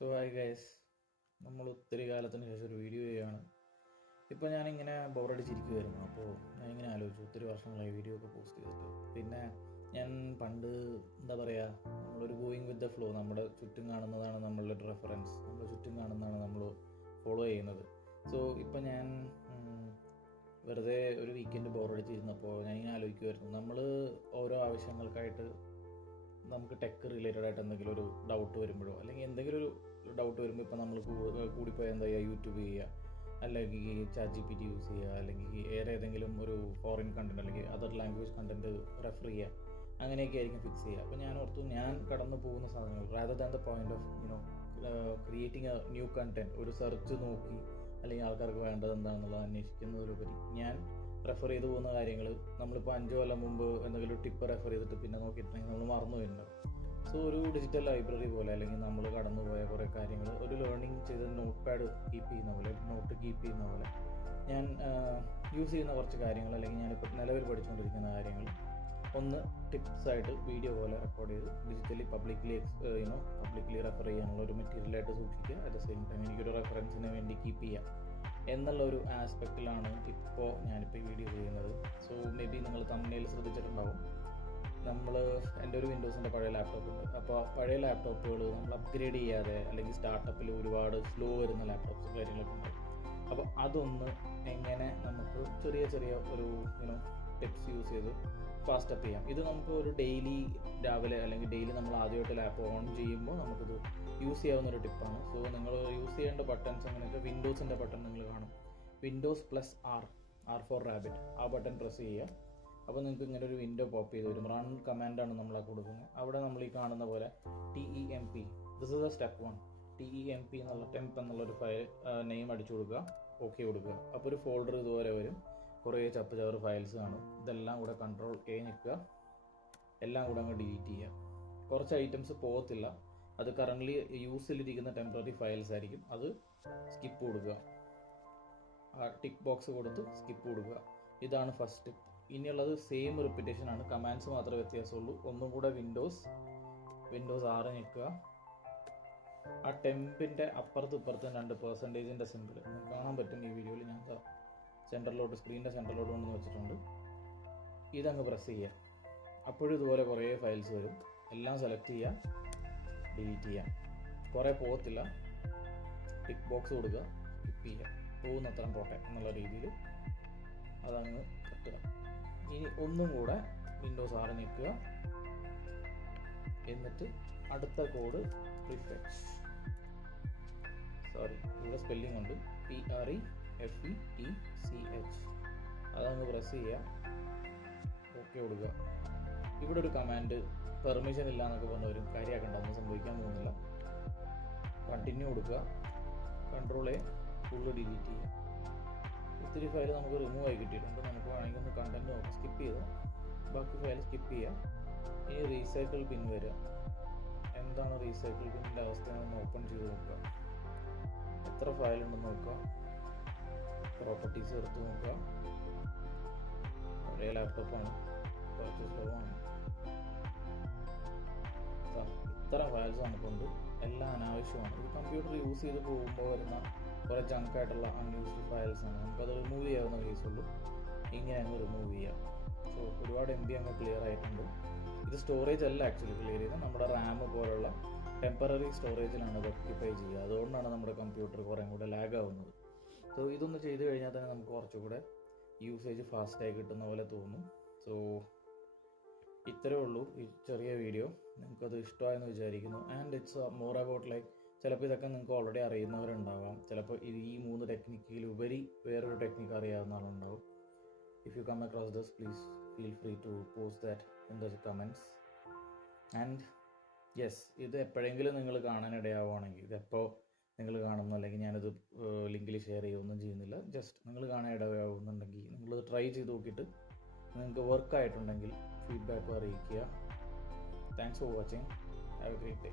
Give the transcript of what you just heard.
So hi guys, നമ്മൾ ഒത്തിരി കാലത്തിന് ശേഷം ഒരു വീഡിയോ ചെയ്യുകയാണ്. ഇപ്പോൾ ഞാനിങ്ങനെ ബോറടിച്ചിരിക്കുമായിരുന്നു. അപ്പോൾ ഞാനിങ്ങനെ ആലോചിച്ചു, ഒത്തിരി വർഷങ്ങളായി വീഡിയോ ഒക്കെ പോസ്റ്റ് ചെയ്തിട്ട്. പിന്നെ ഞാൻ പണ്ട് എന്താ പറയുക, നമ്മളൊരു ഗോയിങ് വിത്ത് ദ ഫ്ലോ, നമ്മുടെ ചുറ്റും കാണുന്നതാണ് നമ്മളുടെ റെഫറൻസ്, നമ്മുടെ ചുറ്റും കാണുന്നതാണ് നമ്മൾ ഫോളോ ചെയ്യുന്നത്. സോ ഇപ്പം ഞാൻ വെറുതെ ഒരു വീക്കെൻഡ് ബോറടിച്ചിരുന്നപ്പോൾ ഞാനിങ്ങനെ ആലോചിക്കുമായിരുന്നു, നമ്മൾ ഓരോ ആവശ്യങ്ങൾക്കായിട്ട് നമുക്ക് ടെക് റിലേറ്റഡ് ആയിട്ട് എന്തെങ്കിലും ഒരു ഡൗട്ട് വരുമ്പോഴോ അല്ലെങ്കിൽ എന്തെങ്കിലും ഒരു ഡൗട്ട് വരുമ്പോൾ ഇപ്പോൾ നമ്മൾ കൂടിപ്പോയി എന്താ ചെയ്യുക, യൂട്യൂബ് ചെയ്യുക, അല്ലെങ്കിൽ ChatGPT യൂസ് ചെയ്യുക, അല്ലെങ്കിൽ ഏതെങ്കിലും ഒരു ഫോറിൻ കണ്ടൻറ്റ് അല്ലെങ്കിൽ അതർ ലാംഗ്വേജ് കണ്ടൻറ്റ് റെഫർ ചെയ്യുക, അങ്ങനെയൊക്കെ ആയിരിക്കും ഫിക്സ് ചെയ്യുക. അപ്പോൾ ഞാൻ ഓർത്തു, ഞാൻ കടന്നു പോകുന്ന സാധനങ്ങൾ rather than the point of creating A new content, ഒരു സെർച്ച് നോക്കി അല്ലെങ്കിൽ ആൾക്കാർക്ക് വേണ്ടത് എന്താണെന്നുള്ളത് അന്വേഷിക്കുന്നതിലുപരി ഞാൻ റെഫർ ചെയ്ത് പോകുന്ന കാര്യങ്ങൾ നമ്മളിപ്പോൾ 5 കൊല്ലം മുമ്പ് എന്തെങ്കിലും ടിപ്പ് റെഫർ ചെയ്തിട്ട് പിന്നെ നോക്കിയിട്ടുണ്ടെങ്കിൽ നമ്മൾ മറന്നു വരുന്നുണ്ട്. സോ ഒരു ഡിജിറ്റൽ ലൈബ്രറി പോലെ, അല്ലെങ്കിൽ നമ്മൾ കടന്നുപോയ കുറേ കാര്യങ്ങൾ ഒരു ലേണിംഗ് ചെയ്ത് നോട്ട് പാഡ് കീപ്പ് ചെയ്യുന്ന പോലെ, നോട്ട് കീപ്പ് ചെയ്യുന്ന പോലെ ഞാൻ യൂസ് ചെയ്യുന്ന കുറച്ച് കാര്യങ്ങൾ, അല്ലെങ്കിൽ ഞാനിപ്പോൾ നിലവിൽ പഠിച്ചുകൊണ്ടിരിക്കുന്ന കാര്യങ്ങൾ ഒന്ന് ടിപ്സായിട്ട് വീഡിയോ പോലെ റെക്കോർഡ് ചെയ്ത് ഡിജിറ്റലി പബ്ലിക്കലി റെഫർ ചെയ്യാനുള്ള ഒരു മെറ്റീരിയലായിട്ട് സൂക്ഷിക്കുക. അറ്റ് ദ സെയിം ടൈം എനിക്കൊരു റെഫറൻസിന് വേണ്ടി കീപ്പ് ചെയ്യാം എന്നുള്ള ഒരു ആസ്പെക്റ്റിലാണ് ഇപ്പോൾ ഞാനിപ്പോൾ ഈ വീഡിയോ ചെയ്യുന്നത്. സോ മേ ബി നിങ്ങൾ തമ്മിൽ ശ്രദ്ധിച്ചിട്ടുണ്ടാവും, എൻ്റെ ഒരു വിൻഡോസിൻ്റെ പഴയ ലാപ്ടോപ്പ് ഉണ്ട്. അപ്പോൾ പഴയ ലാപ്ടോപ്പുകൾ നമ്മൾ അപ്ഗ്രേഡ് ചെയ്യാതെ, അല്ലെങ്കിൽ സ്റ്റാർട്ടപ്പിൽ ഒരുപാട് സ്ലോ വരുന്ന ലാപ്ടോപ്സും കാര്യങ്ങളൊക്കെ ഉണ്ട്. അപ്പോൾ അതൊന്ന് എങ്ങനെ നമുക്ക് ചെറിയ ഒരു ടിപ്സ് യൂസ് ചെയ്ത് ഫാസ്റ്റ് അപ്പ് ചെയ്യാം. ഇത് നമുക്ക് ഒരു ഡെയിലി രാവിലെ അല്ലെങ്കിൽ ഡെയിലി നമ്മൾ ആദ്യമായിട്ട് ലാപ്പ് ഓൺ ചെയ്യുമ്പോൾ നമുക്കിത് യൂസ് ചെയ്യാവുന്ന ഒരു ടിപ്പാണ്. സോ നിങ്ങൾ യൂസ് ചെയ്യേണ്ട ബട്ടൺസ് അങ്ങനെയൊക്കെ, വിൻഡോസിൻ്റെ ബട്ടൺ നിങ്ങൾ കാണും, വിൻഡോസ് +R ഫോർ റാബിറ്റ്, ആ ബട്ടൺ പ്രസ് ചെയ്യുക. അപ്പോൾ നിങ്ങൾക്ക് ഇങ്ങനെ ഒരു വിൻഡോ പോപ്പ് ചെയ്ത് വരും. റൺ കമാൻഡാണ് നമ്മളെ കൊടുക്കുന്നത്. അവിടെ നമ്മൾ ഈ കാണുന്ന പോലെ TEMP, this is the step 1, TEMP എന്നുള്ള ടെംപ് എന്നുള്ളൊരു ഫയൽ നെയിം അടിച്ചു കൊടുക്കുക, ഓക്കെ കൊടുക്കുക. അപ്പോൾ ഒരു ഫോൾഡർ ഇതുപോലെ വരും, കുറേ ചപ്പുചവറ് ഫയൽസ് കാണും. ഇതെല്ലാം കൂടെ Ctrl+A നിൽക്കുക, എല്ലാം കൂടെ അങ്ങ് ഡിലീറ്റ് ചെയ്യുക. കുറച്ച് ഐറ്റംസ് പോകത്തില്ല, അത് കറൻ്റ്ലി യൂസിലിരിക്കുന്ന ടെമ്പററി ഫയൽസ് ആയിരിക്കും. അത് സ്കിപ്പ് കൊടുക്കുക, ആ ടിക്ക് ബോക്സ് കൊടുത്ത് സ്കിപ്പ് കൊടുക്കുക. ഇതാണ് ഫസ്റ്റ് ടിപ്പ്. ഇനിയുള്ളത് സെയിം റിപ്പീറ്റേഷൻ ആണ്, കമാൻഡ്സ് മാത്രമേ വ്യത്യാസമുള്ളൂ. ഒന്നും കൂടെ വിൻഡോസ് R നിൽക്കുക, ആ ടെമ്പിൻ്റെ അപ്പുറത്ത് ഇപ്പുറത്ത് 2% സിമ്പിൾ കാണാൻ പറ്റും ഈ വീഡിയോയിൽ. ഞാൻ സ്ക്രീനിൻ്റെ സെൻറ്ററിലോട്ട് കൊണ്ടുവന്ന് വെച്ചിട്ടുണ്ട്. ഇതങ്ങ് പ്രസ് ചെയ്യുക. അപ്പോഴും ഇതുപോലെ കുറേ ഫയൽസ് വരും. എല്ലാം സെലക്ട് ചെയ്യുക, ഡിലീറ്റ് ചെയ്യുക. കുറേ പോകത്തില്ല, ടിക്ക് ബോക്സ് കൊടുക്കുക, സ്കിപ്പ് ചെയ്യുക, പോകുന്നത്രയും പോട്ടെ എന്നുള്ള രീതിയിൽ അതങ്ങ് തട്ടുക. ഇനി ഒന്നും കൂടെ വിൻഡോസ് R നിൽക്കുക, എന്നിട്ട് അടുത്ത കോഡ് പ്രിഫെച്ച്, ഇവിടെ സ്പെല്ലിംഗ് ഉണ്ട്, PREFETCH, അതങ്ങ് പ്രസ് ചെയ്യുക, ഓക്കെ കൊടുക്കുക. ഇവിടെ ഒരു കമാൻഡ് പെർമിഷൻ ഇല്ല എന്നൊക്കെ പറഞ്ഞ ഒരു കാര്യമാക്കണ്ട, ഒന്നും സംഭവിക്കാൻ പോകുന്നില്ല. കണ്ടിന്യൂ കൊടുക്കുക, Ctrl+A ഫുള്ള് ഡിലീറ്റ് ചെയ്യുക. ഒത്തിരി ഫയൽ നമുക്ക് റിമൂവ് ആയി കിട്ടിയിട്ടുണ്ട്. നമുക്ക് വേണമെങ്കിൽ ഒന്ന് കണ്ടന്റ് നോക്കാം, സ്കിപ്പ് ചെയ്ത് ബാക്കി ഫയൽ സ്കിപ്പ് ചെയ്യുക. ഇനി റീസൈക്കിൾ ബിൻ വരിക. എന്താണ് റീസൈക്കിൾ ബിന്നിൻ്റെ അവസ്ഥ എന്ന് ഓപ്പൺ ചെയ്ത് നോക്കുക, എത്ര ഫയൽ ഉണ്ടെന്ന് നോക്കുക, പ്രോപ്പർട്ടീസ് എടുത്ത് നോക്കുക. പഴയ ലാപ്ടോപ്പാണ്, കുറച്ച് സ്ലോ ആണ്. ഇത്ര ഫയൽസ് നമുക്കുണ്ട്, എല്ലാം അനാവശ്യമാണ്. ഇത് കമ്പ്യൂട്ടർ യൂസ് ചെയ്ത് പോകുമ്പോൾ വരുന്ന കുറേ ജങ്കായിട്ടുള്ള അൺയൂസ്ഡ് ഫയൽസ് ആണ്. നമുക്കത് റിമൂവ് ചെയ്യാവുന്ന കേസുള്ളൂ. ഇങ്ങനെ അങ്ങ് റിമൂവ് ചെയ്യാം. സോ ഒരുപാട് MB അങ്ങ് ക്ലിയർ ആയിട്ടുണ്ട്. ഇത് സ്റ്റോറേജ് അല്ല ആക്ച്വലി ക്ലിയർ ചെയ്ത്, നമ്മുടെ RAM പോലുള്ള ടെമ്പററി സ്റ്റോറേജിലാണ് ഇത് ഒക്യുപ്പൈ ചെയ്യുക. അതുകൊണ്ടാണ് നമ്മുടെ കമ്പ്യൂട്ടർ കുറേ കൂടെ ലാഗ് ആവുന്നത്. സോ ഇതൊന്ന് ചെയ്ത് കഴിഞ്ഞാൽ തന്നെ നമുക്ക് കുറച്ചുകൂടെ യൂസേജ് ഫാസ്റ്റായി കിട്ടുന്ന പോലെ തോന്നും. സോ ഇത്രയേ ഉള്ളൂ ഈ ചെറിയ വീഡിയോ. നിങ്ങൾക്കത് ഇഷ്ടമായെന്ന് വിചാരിക്കുന്നു. And it's more about like, ചിലപ്പോൾ ഇതൊക്കെ നിങ്ങൾക്ക് ഓൾറെഡി അറിയുന്നവരുണ്ടാവാം, ചിലപ്പോൾ ഈ 3 ടെക്നിക്കിലുപരി വേറൊരു ടെക്നിക്ക് അറിയാവുന്ന ആളുണ്ടാവും. If you come across this, please feel free to post that in the comments. And yes, ഇത് എപ്പോഴെങ്കിലും നിങ്ങൾ കാണാനിടയാവുകയാണെങ്കിൽ, ഇതെപ്പോൾ നിങ്ങൾ കാണുന്നു, അല്ലെങ്കിൽ ഞാനിത് ലിങ്കിൽ ഷെയർ ചെയ്യുകയൊന്നും ചെയ്യുന്നില്ല, ജസ്റ്റ് നിങ്ങൾ കാണാനിടയാവുന്നുണ്ടെങ്കിൽ നിങ്ങളിത് ട്രൈ ചെയ്ത് നോക്കിയിട്ട് നിങ്ങൾക്ക് വർക്കായിട്ടുണ്ടെങ്കിൽ ഫീഡ്ബാക്ക് അറിയിക്കുക. Thanks for watching. Have A great day.